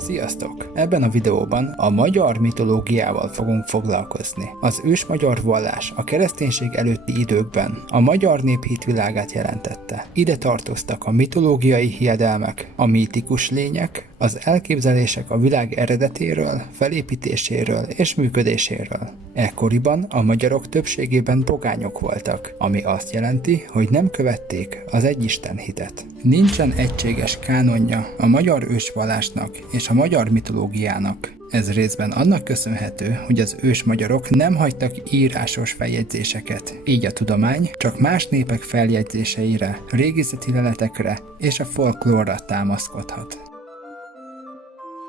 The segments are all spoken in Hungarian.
Sziasztok! Ebben a videóban a magyar mitológiával fogunk foglalkozni. Az ősmagyar vallás a kereszténység előtti időkben a magyar nép hitvilágát jelentette. Ide tartoztak a mitológiai hiedelmek, a mítikus lények, az elképzelések a világ eredetéről, felépítéséről és működéséről. Ekkoriban a magyarok többségében pogányok voltak, ami azt jelenti, hogy nem követték az egyisten hitet. Nincsen egységes kánonja a magyar ősvallásnak és a magyar mitológiának. Ez részben annak köszönhető, hogy az ősmagyarok nem hagytak írásos feljegyzéseket, így a tudomány csak más népek feljegyzéseire, régészeti leletekre és a folklórra támaszkodhat.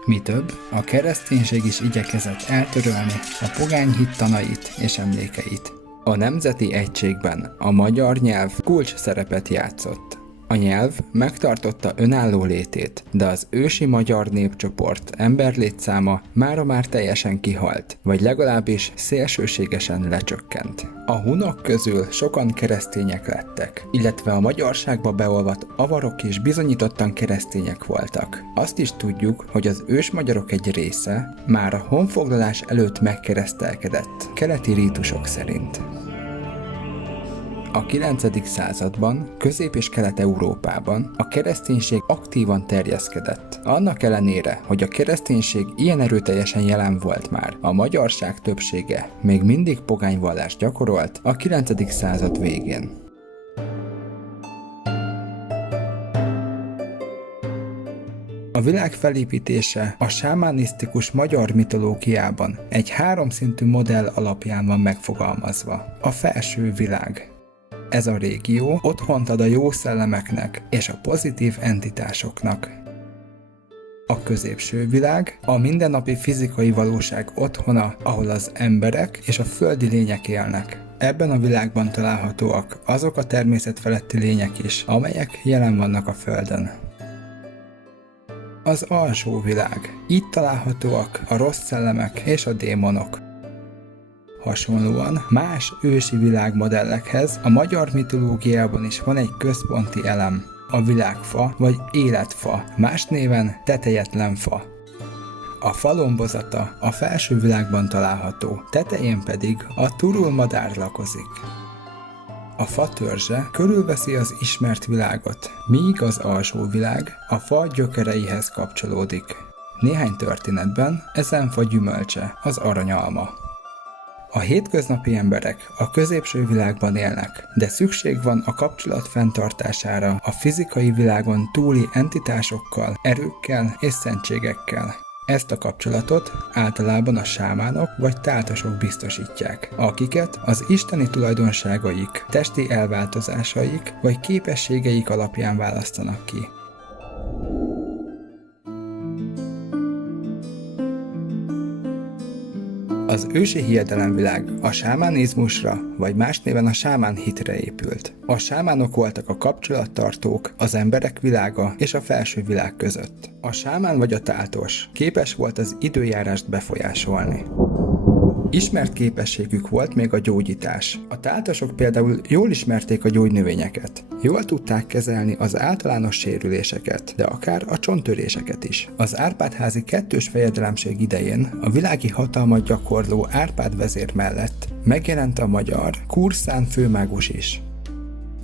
Mi több, a kereszténység is igyekezett eltörölni a pogány hit tanait és emlékeit. A nemzeti egységben a magyar nyelv kulcs szerepet játszott. A nyelv megtartotta önálló létét, de az ősi magyar népcsoport emberlétszáma mára már teljesen kihalt, vagy legalábbis szélsőségesen lecsökkent. A hunok közül sokan keresztények lettek, illetve a magyarságba beolvadt avarok is bizonyítottan keresztények voltak. Azt is tudjuk, hogy az ősmagyarok egy része már a honfoglalás előtt megkeresztelkedett, keleti rítusok szerint. A 9. században Közép- és Kelet-Európában a kereszténység aktívan terjeszkedett. Annak ellenére, hogy a kereszténység ilyen erőteljesen jelen volt már, a magyarság többsége még mindig pogányvallást gyakorolt a 9. század végén. A világ felépítése a sámánisztikus magyar mitológiában egy háromszintű modell alapján van megfogalmazva. A felső világ. Ez a régió otthont ad a jó szellemeknek és a pozitív entitásoknak. A középső világ a mindennapi fizikai valóság otthona, ahol az emberek és a földi lények élnek. Ebben a világban találhatóak azok a természetfeletti lények is, amelyek jelen vannak a Földön. Az alsó világ. Itt találhatóak a rossz szellemek és a démonok. Hasonlóan más ősi világmodellekhez a magyar mitológiában is van egy központi elem, a világfa vagy életfa, más néven tetejetlen fa. A fa lombozata a felső világban található, tetején pedig a turulmadár lakozik. A fa törzse körülveszi az ismert világot, míg az alsó világ a fa gyökereihez kapcsolódik. Néhány történetben ezen fa gyümölcse az aranyalma. A hétköznapi emberek a középső világban élnek, de szükség van a kapcsolat fenntartására a fizikai világon túli entitásokkal, erőkkel és szentségekkel. Ezt a kapcsolatot általában a sámánok vagy táltosok biztosítják, akiket az isteni tulajdonságaik, testi elváltozásaik vagy képességeik alapján választanak ki. Az ősi hiedelemvilág a sámánizmusra, vagy más néven a sámán hitre épült. A sámánok voltak a kapcsolattartók az emberek világa és a felső világ között. A sámán vagy a táltos képes volt az időjárást befolyásolni. Ismert képességük volt még a gyógyítás. A táltosok például jól ismerték a gyógynövényeket. Jól tudták kezelni az általános sérüléseket, de akár a csonttöréseket is. Az Árpád-házi kettős fejedelemség idején a világi hatalmat gyakorló Árpád vezér mellett megjelent a magyar Kurszán főmágus is.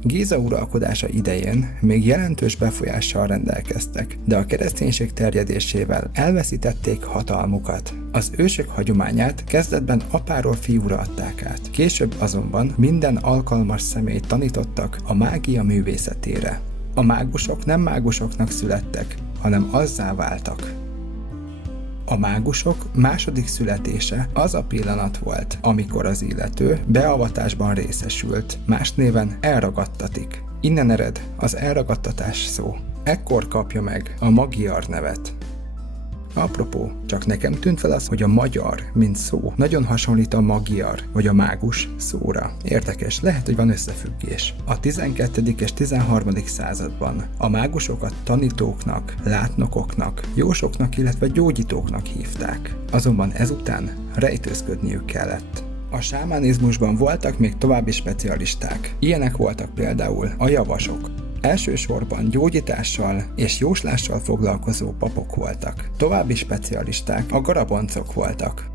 Géza uralkodása idején még jelentős befolyással rendelkeztek, de a kereszténység terjedésével elveszítették hatalmukat. Az ősök hagyományát kezdetben apáról fiúra adták át, később azonban minden alkalmas személyt tanítottak a mágia művészetére. A mágusok nem mágusoknak születtek, hanem azzá váltak. A mágusok második születése az a pillanat volt, amikor az illető beavatásban részesült, más néven elragadtatik. Innen ered az elragadtatás szó. Ekkor kapja meg a magyar nevet. Apropó, csak nekem tűnt fel az, hogy a magyar, mint szó, nagyon hasonlít a magyar, vagy a mágus szóra. Érdekes, lehet, hogy van összefüggés. A 12. és 13. században a mágusokat tanítóknak, látnokoknak, jósoknak, illetve gyógyítóknak hívták. Azonban ezután rejtőzködniük kellett. A sámánizmusban voltak még további specialisták. Ilyenek voltak például a javasok. elsősorban gyógyítással és jóslással foglalkozó papok voltak. További specialisták a garaboncok voltak.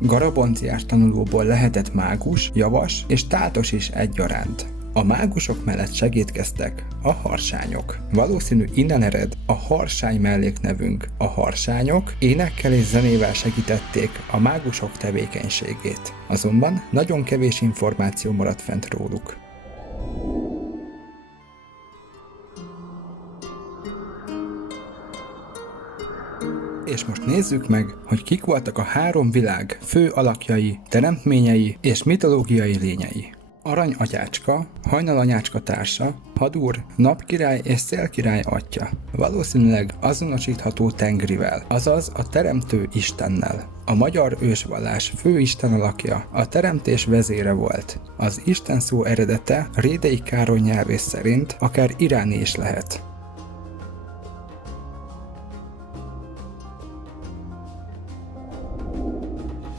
Garabonciás tanulóból lehetett mágus, javas és táltos is egyaránt. A mágusok mellett segédkeztek a harsányok. Valószínű innen ered a harsány melléknevünk. A harsányok énekkel és zenével segítették a mágusok tevékenységét. Azonban nagyon kevés információ maradt fent róluk. És most nézzük meg, hogy kik voltak a három világ fő alakjai, teremtményei és mitológiai lényei. Aranyatyácska, hajnalanyácska társa, Hadur, napkirály és szélkirály atyja. Valószínűleg azonosítható Tengrivel, azaz a teremtő istennel. A magyar ősvallás fő isten alakja a teremtés vezére volt. Az isten szó eredete Rédei Károly nyelvész szerint akár iráni is lehet.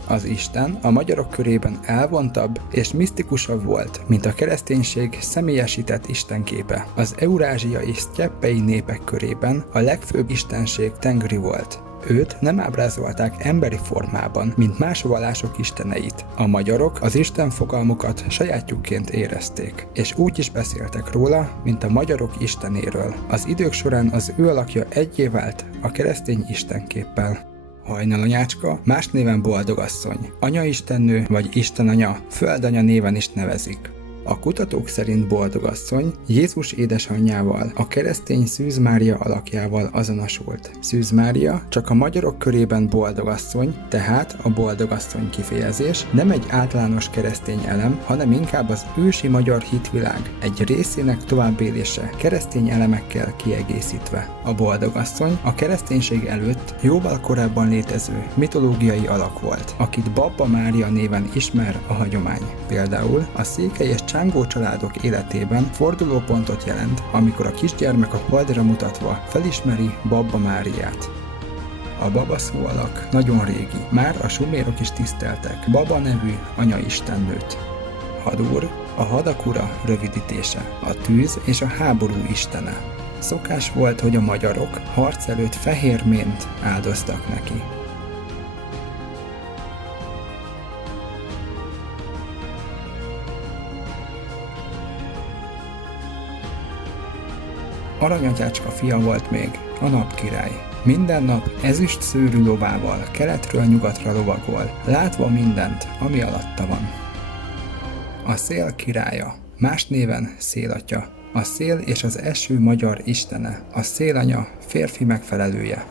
Az Isten a magyarok körében elvontabb és misztikusabb volt, mint a kereszténység személyesített istenképe. Az eurázsiai sztyeppei népek körében a legfőbb istenség Tengri volt. Őt nem ábrázolták emberi formában, mint más vallások isteneit. A magyarok az isten fogalmukat sajátjukként érezték, és úgy is beszéltek róla, mint a magyarok istenéről. Az idők során az ő alakja egyé vált a keresztény istenképpel. Hajnalanyácska, más néven boldogasszony, anyaistennő vagy istenanya, földanya néven is nevezik. A kutatók szerint boldogasszony Jézus édesanyjával, a keresztény Szűz Mária alakjával azonosult. Szűz Mária csak a magyarok körében boldogasszony, tehát a boldogasszony kifejezés nem egy általános keresztény elem, hanem inkább az ősi magyar hitvilág egy részének továbbélése keresztény elemekkel kiegészítve. A boldogasszony a kereszténység előtt jóval korábban létező mitológiai alak volt, akit Babba Mária néven ismer a hagyomány. Például a székely és Csángó családok életében fordulópontot jelent, amikor a kisgyermek a holdra mutatva felismeri Babba Máriát. A Baba szó alak nagyon régi, már a sumérok is tiszteltek Baba nevű anyaistennőt. Hadur, a hadak ura rövidítése, a tűz és a háború istene. Szokás volt, hogy a magyarok harc előtt fehér mént áldoztak neki. Aranyatyácska fia volt még, a napkirály. Minden nap ezüst szőrű lovával keletről nyugatra lovagol, látva mindent, ami alatta van. A szél királya, más néven szélatya. A szél és az eső magyar istene, a szélanya férfi megfelelője.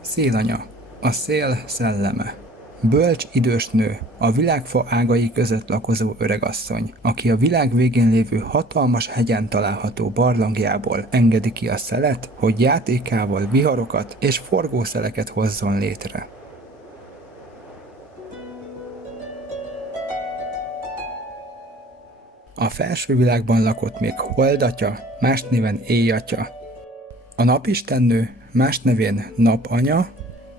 Szélanya, a szél szelleme. Bölcs idős nő, a világfa ágai között lakozó öregasszony, aki a világ végén lévő hatalmas hegyen található barlangjából engedi ki a szelet, hogy játékával viharokat és forgószeleket hozzon létre. A felső világban lakott még holdatya, más néven éjatya, a napistennő, más nevén napanya,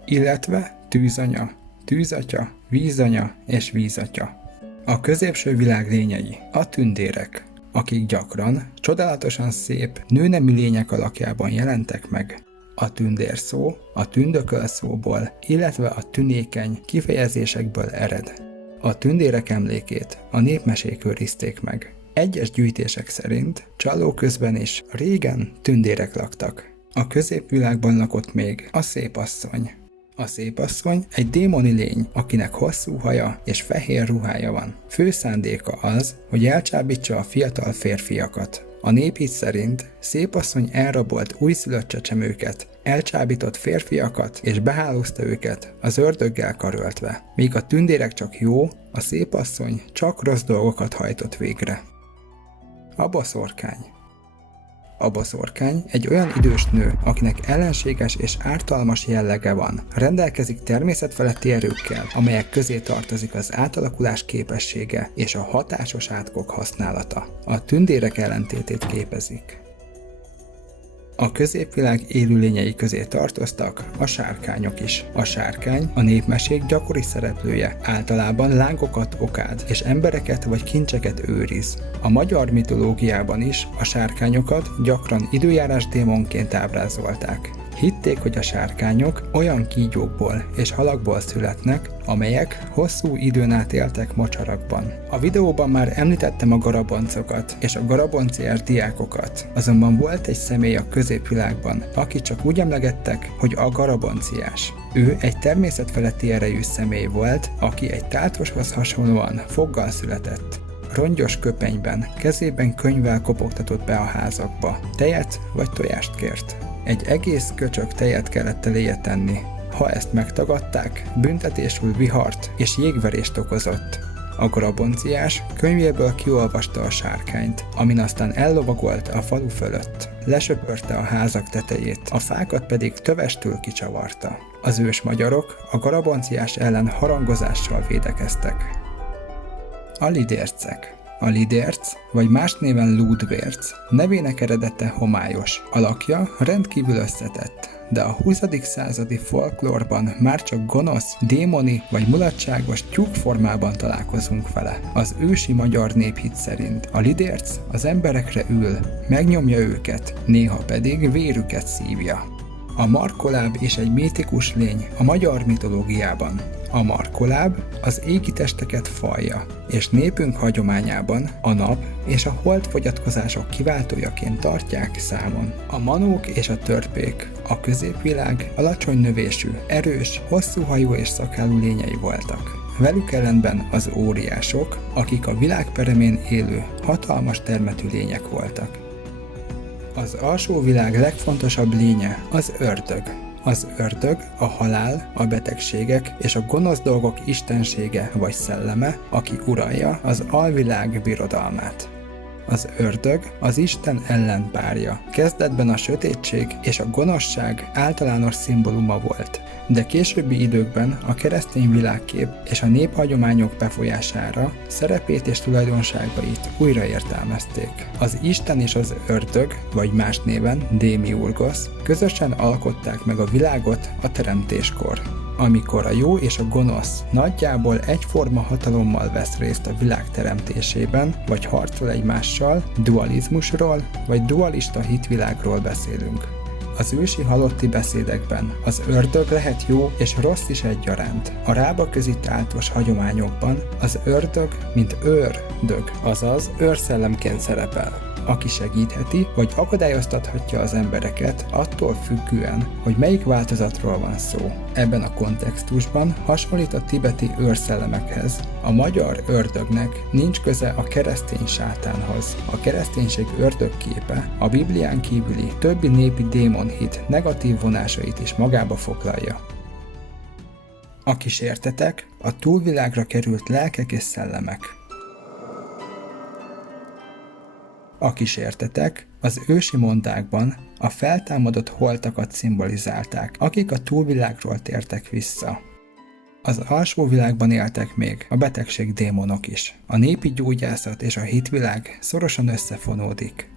illetve tűzanya, tűzatya, vízanya és vízatya. A középső világ lényei a tündérek, akik gyakran, csodálatosan szép, nőnemű lények alakjában jelentek meg. A tündér szó a tündököl szóból, illetve a tünékeny kifejezésekből ered. A tündérek emlékét a népmesék őrizték meg. Egyes gyűjtések szerint Csalló közben is régen tündérek laktak. A középvilágban lakott még a szépasszony. A szépasszony egy démoni lény, akinek hosszú haja és fehér ruhája van. Fő szándéka az, hogy elcsábítsa a fiatal férfiakat. A néphit szerint szépasszony elrabolt újszülött csecsemőket, elcsábított férfiakat és behálózta őket az ördöggel karöltve. Míg a tündérek csak jó, a szépasszony csak rossz dolgokat hajtott végre. A boszorkány. A boszorkány egy olyan idős nő, akinek ellenséges és ártalmas jellege van. Rendelkezik természetfeletti erőkkel, amelyek közé tartozik az átalakulás képessége és a hatásos átkok használata. A tündérek ellentétét képezik. A középvilág élőlényei közé tartoztak a sárkányok is. A sárkány a népmesék gyakori szereplője, általában lángokat okád, és embereket vagy kincseket őriz. A magyar mitológiában is a sárkányokat gyakran időjárás démonként ábrázolták. Hitték, hogy a sárkányok olyan kígyókból és halakból születnek, amelyek hosszú időn át éltek mocsarakban. A videóban már említettem a garaboncokat és a garabonciás diákokat, azonban volt egy személy a középvilágban, aki csak úgy emlegettek, hogy a garabonciás. Ő egy természetfeletti erejű személy volt, aki egy táltoshoz hasonlóan foggal született. Rongyos köpenyben, kezében könyvvel kopogtatott be a házakba. Tejet vagy tojást kért. Egy egész köcsög tejet kellett eléje tenni. Ha ezt megtagadták, büntetésül vihart és jégverést okozott. A garabonciás könyvéből kiolvasta a sárkányt, amin aztán ellovagolt a falu fölött. Lesöpörte a házak tetejét, a fákat pedig tövestül kicsavarta. Az ős magyarok a garabonciás ellen harangozással védekeztek. A lidércek. A lidérc, vagy más néven lúdvérc, nevének eredete homályos, alakja rendkívül összetett, de a 20. századi folklórban már csak gonosz, démoni vagy mulatságos tyúk formában találkozunk vele. Az ősi magyar néphit szerint a lidérc az emberekre ül, megnyomja őket, néha pedig vérüket szívja. A markoláb is egy mítikus lény a magyar mitológiában. A markoláb az égi testeket fajja, és népünk hagyományában a nap és a hold fogyatkozások kiváltójaként tartják számon. A manók és a törpék, a középvilág alacsony növésű, erős, hosszú hajú és szakálú lényei voltak. Velük ellenben az óriások, akik a világ peremén élő, hatalmas termetű lények voltak. Az alsó világ legfontosabb lénye az ördög. Az ördög a halál, a betegségek és a gonosz dolgok istensége vagy szelleme, aki uralja az alvilág birodalmát. Az ördög az Isten ellenpárja. Kezdetben a sötétség és a gonoszság általános szimbóluma volt, de későbbi időkben a keresztény világkép és a néphagyományok befolyására szerepét és tulajdonságait újraértelmezték. Az Isten és az ördög, vagy más néven Démiurgos, közösen alkották meg a világot a teremtéskor. Amikor a jó és a gonosz nagyjából egyforma hatalommal vesz részt a világ teremtésében, vagy harcol egymással, dualizmusról, vagy dualista hitvilágról beszélünk. Az ősi halotti beszédekben az ördög lehet jó és rossz is egyaránt. A rábaközi táltos hagyományokban az ördög, mint őrdög, azaz őrszellemként szerepel, aki segítheti vagy akadályoztathatja az embereket attól függően, hogy melyik változatról van szó. Ebben a kontextusban hasonlít a tibeti őrszellemekhez. A magyar ördögnek nincs köze a keresztény sátánhoz. A kereszténység ördögképe a Biblián kívüli többi népi démonhit negatív vonásait is magába foglalja. A kísértetek a túlvilágra került lelkek és szellemek. A kísértetek az ősi mondákban a feltámadott holtakat szimbolizálták, akik a túlvilágról tértek vissza. Az alsó világban éltek még a betegség démonok is. A népi gyógyászat és a hitvilág szorosan összefonódik.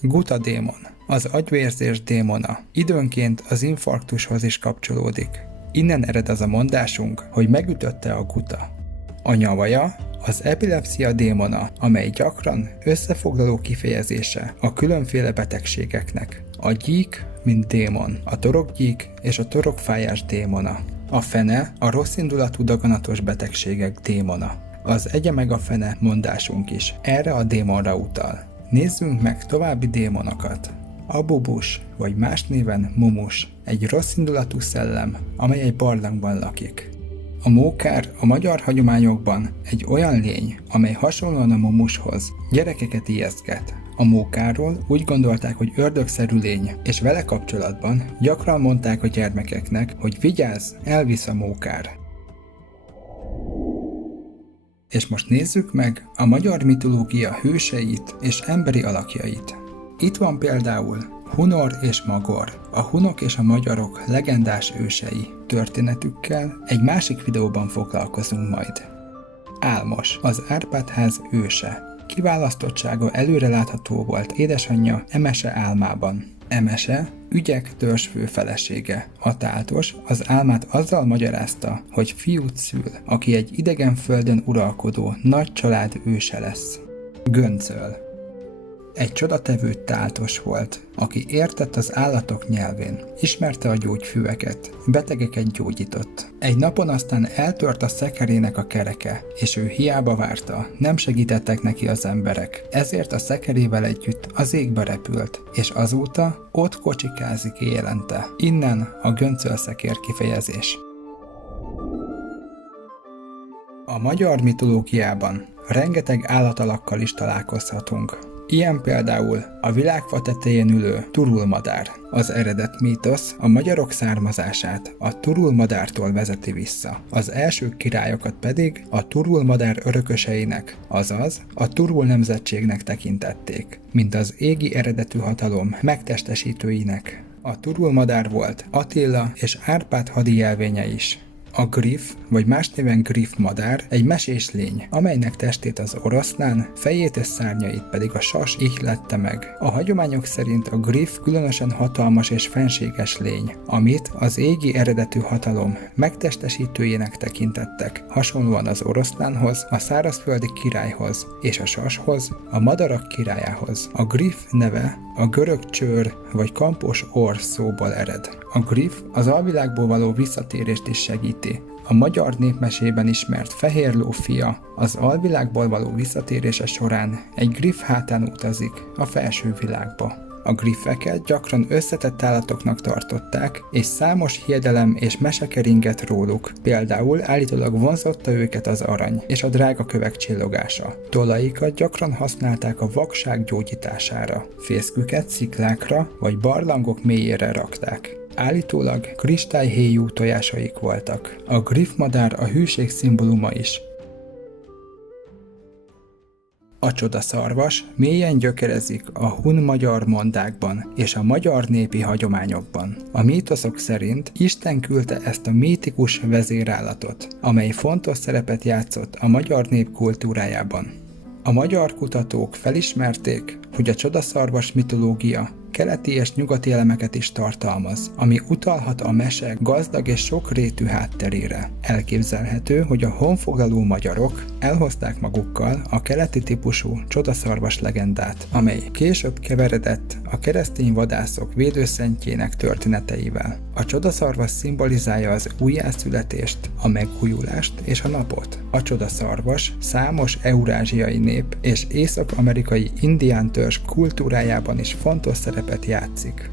Guta démon, az agyvérzés démona, időnként az infarktushoz is kapcsolódik. Innen ered az a mondásunk, hogy megütötte a guta. A nyavaja az epilepszia démona, amely gyakran összefoglaló kifejezése a különféle betegségeknek. A gyík, mint démon, a torokgyík és a torokfájás démona. A fene a rosszindulatú daganatos betegségek démona. Az egye meg a fene mondásunk is erre a démonra utal. Nézzünk meg további démonokat. A bubus, vagy más néven mumus, egy rosszindulatú szellem, amely egy barlangban lakik. A mókár a magyar hagyományokban egy olyan lény, amely hasonlóan a mumushoz gyerekeket ijesztget. A mókáról úgy gondolták, hogy ördögszerű lény, és vele kapcsolatban gyakran mondták a gyermekeknek, hogy vigyázz, elvisz a mókár. És most nézzük meg a magyar mitológia hőseit és emberi alakjait. Itt van például Hunor és Magor, a hunok és a magyarok legendás ősei. Történetükkel egy másik videóban foglalkozunk majd. Álmos, az Árpád-ház őse. Kiválasztottsága előrelátható volt édesanyja Emese álmában. Emese, Ügyek törzsfő felesége, a táltos az álmát azzal magyarázta, hogy fiút szül, aki egy idegen földön uralkodó nagy család őse lesz. Göncöl. Egy csodatevő táltos volt, aki értett az állatok nyelvén, ismerte a gyógyfüveket, betegeket gyógyított. Egy napon aztán eltört a szekerének a kereke, és ő hiába várta, nem segítettek neki az emberek, ezért a szekerével együtt az égbe repült, és azóta ott kocsikázik éjjelente. Innen a göncölszekér kifejezés. A magyar mitológiában rengeteg állatalakkal is találkozhatunk. Ilyen például a világfa tetején ülő turulmadár. Az eredet mítosz a magyarok származását a turulmadártól vezeti vissza. Az első királyokat pedig a turulmadár örököseinek, azaz a turul nemzetségnek tekintették, mint az égi eredetű hatalom megtestesítőinek. A turulmadár volt Attila és Árpád hadijelvénye is. A griff, vagy más néven griffmadár egy mesés lény, amelynek testét az oroszlán, fejét és szárnyait pedig a sas ihlette meg. A hagyományok szerint a griff különösen hatalmas és fenséges lény, amit az égi eredetű hatalom megtestesítőjének tekintettek, hasonlóan az oroszlánhoz, a szárazföldi királyhoz és a sashoz, a madarak királyához. A griff neve a görög csőr vagy kampos orr szóból ered. A griff az alvilágból való visszatérést is segíti. A magyar népmesében ismert fehér ló fia az alvilágból való visszatérése során egy griff hátán utazik a felső világba. A griffeket gyakran összetett állatoknak tartották, és számos hiedelem és mese keringett róluk, például állítólag vonzotta őket az arany és a drága kövek csillogása. Tollaikat gyakran használták a vakság gyógyítására, fészküket sziklákra vagy barlangok mélyére rakták. Állítólag kristályhéjú tojásaik voltak. A griffmadár a hűség szimbóluma is. A csodaszarvas mélyen gyökerezik a hun-magyar mondákban és a magyar népi hagyományokban. A mítoszok szerint Isten küldte ezt a mítikus vezérállatot, amely fontos szerepet játszott a magyar nép kultúrájában. A magyar kutatók felismerték, hogy a csodaszarvas mitológia keleti és nyugati elemeket is tartalmaz, ami utalhat a mese gazdag és sokrétű hátterére. Elképzelhető, hogy a honfoglaló magyarok elhozták magukkal a keleti típusú csodaszarvas legendát, amely később keveredett a keresztény vadászok védőszentjének történeteivel. A csodaszarvas szimbolizálja az újjászületést, a megújulást és a napot. A csodaszarvas számos eurázsiai nép és észak-amerikai indián törzs kultúrájában is fontos szerepet játszik.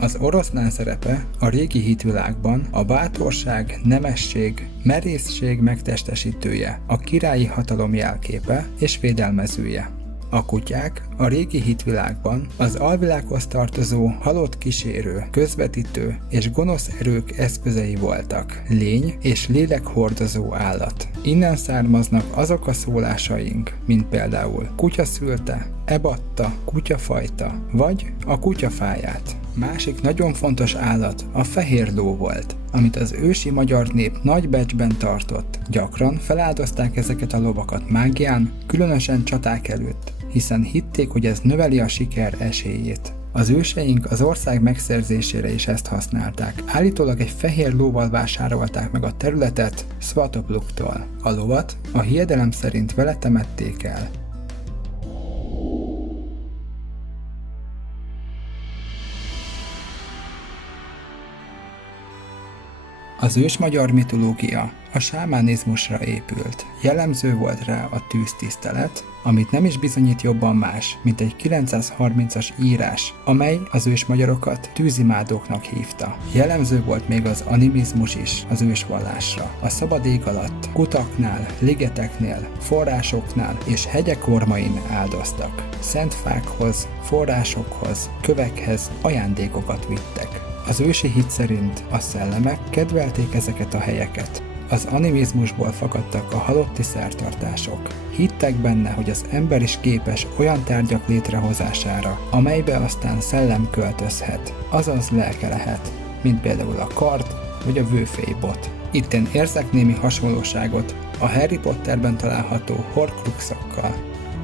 Az oroszlán szerepe a régi hitvilágban a bátorság, nemesség, merészség megtestesítője, a királyi hatalom jelképe és védelmezője. A kutyák a régi hitvilágban az alvilághoz tartozó halott kísérő, közvetítő és gonosz erők eszközei voltak, lény és lélekhordozó állat. Innen származnak azok a szólásaink, mint például kutya szülte, ebatta, kutyafajta, vagy a kutyafáját. Másik nagyon fontos állat a fehér ló volt, amit az ősi magyar nép nagy becsben tartott. Gyakran feláldozták ezeket a lovakat mágián, különösen csaták előtt, hiszen hitték, hogy ez növeli a siker esélyét. Az őseink az ország megszerzésére is ezt használták. Állítólag egy fehér lóval vásárolták meg a területet Svatopluktól. A lovat a hiedelem szerint vele temették el. Az ősmagyar mitológia a sámánizmusra épült. Jellemző volt rá a tűztisztelet, amit nem is bizonyít jobban más, mint egy 930-as írás, amely az ősmagyarokat tűzimádóknak hívta. Jellemző volt még az animizmus is az ősvallásra. A szabad ég alatt, kutaknál, ligeteknél, forrásoknál és hegyek ormain áldoztak. Szent fákhoz, forrásokhoz, kövekhez ajándékokat vittek. Az ősi hit szerint a szellemek kedvelték ezeket a helyeket. Az animizmusból fakadtak a halotti szertartások. Hittek benne, hogy az ember is képes olyan tárgyak létrehozására, amelybe aztán szellem költözhet, azaz lelke lehet, mint például a kard vagy a vőfélybot. Itten érzek némi hasonlóságot a Harry Potterben található horcruxokkal.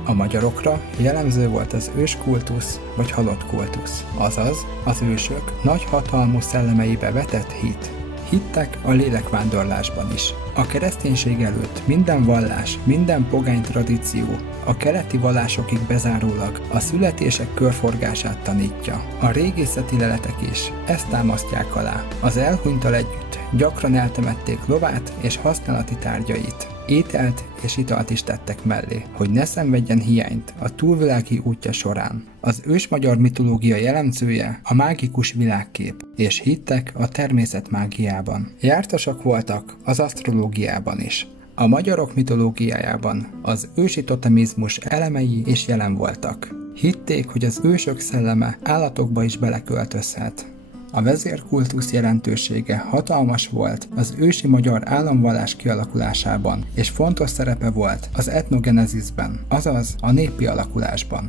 A magyarokra jellemző volt az őskultusz vagy halott kultusz, azaz az ősök nagy hatalmú szellemeibe vetett hit. Hittek a lélekvándorlásban is. A kereszténység előtt minden vallás, minden pogány tradíció a keleti vallásokig bezárólag a születések körforgását tanítja. A régészeti leletek is ezt támasztják alá. Az elhunyttal együtt gyakran eltemették lovát és használati tárgyait. Ételt és italt is tettek mellé, hogy ne szenvedjen hiányt a túlvilági útja során. Az ősmagyar mitológia jellemzője a mágikus világkép, és hittek a természet mágiában. Jártasak voltak az asztrológiában is. A magyarok mitológiájában az ősi totemizmus elemei is jelen voltak. Hitték, hogy az ősök szelleme állatokba is beleköltözhet. A vezérkultusz jelentősége hatalmas volt az ősi magyar államvallás kialakulásában, és fontos szerepe volt az etnogenezisben, azaz a népi alakulásban.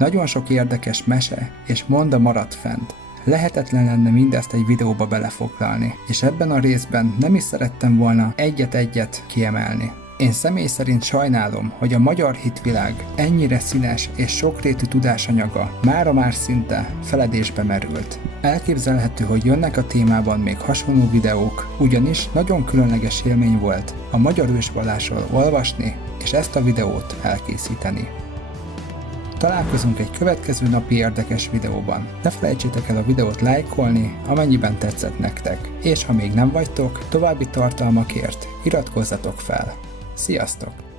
Nagyon sok érdekes mese és monda maradt fent. Lehetetlen lenne mindezt egy videóba belefoglalni, és ebben a részben nem is szerettem volna egyet-egyet kiemelni. Én személy szerint sajnálom, hogy a magyar hitvilág ennyire színes és sokrétű tudásanyaga mára már szinte feledésbe merült. Elképzelhető, hogy jönnek a témában még hasonló videók, ugyanis nagyon különleges élmény volt a magyar ősvallásról olvasni és ezt a videót elkészíteni. Találkozunk egy következő napi érdekes videóban. Ne felejtsétek el a videót lájkolni, amennyiben tetszett nektek. És ha még nem vagytok, további tartalmakért iratkozzatok fel. Sziasztok!